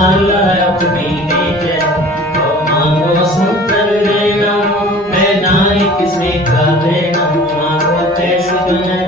अपनी ने तो मांगो सुंदर मैं ना कर देना मांगो तेरे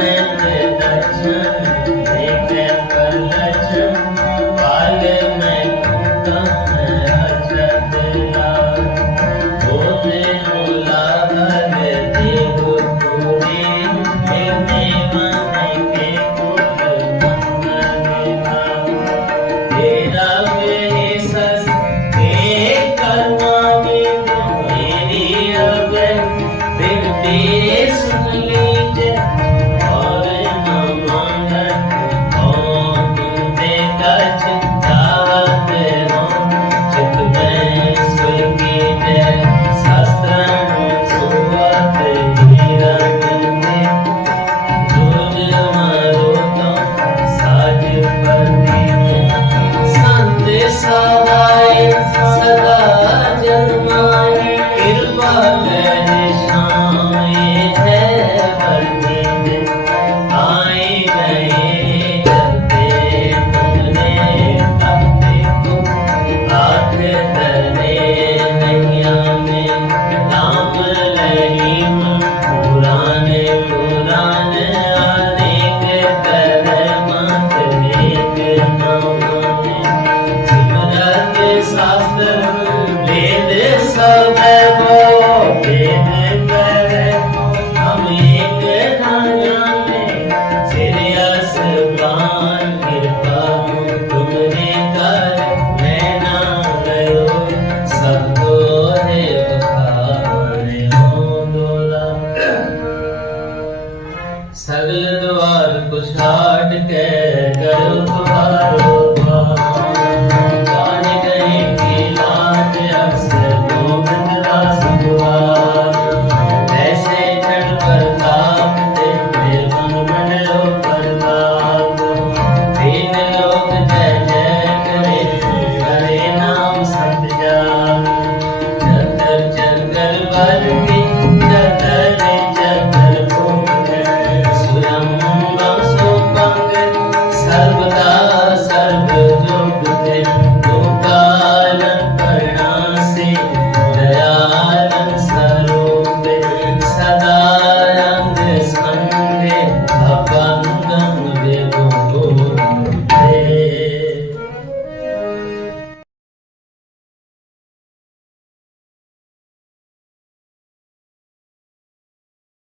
Thank you.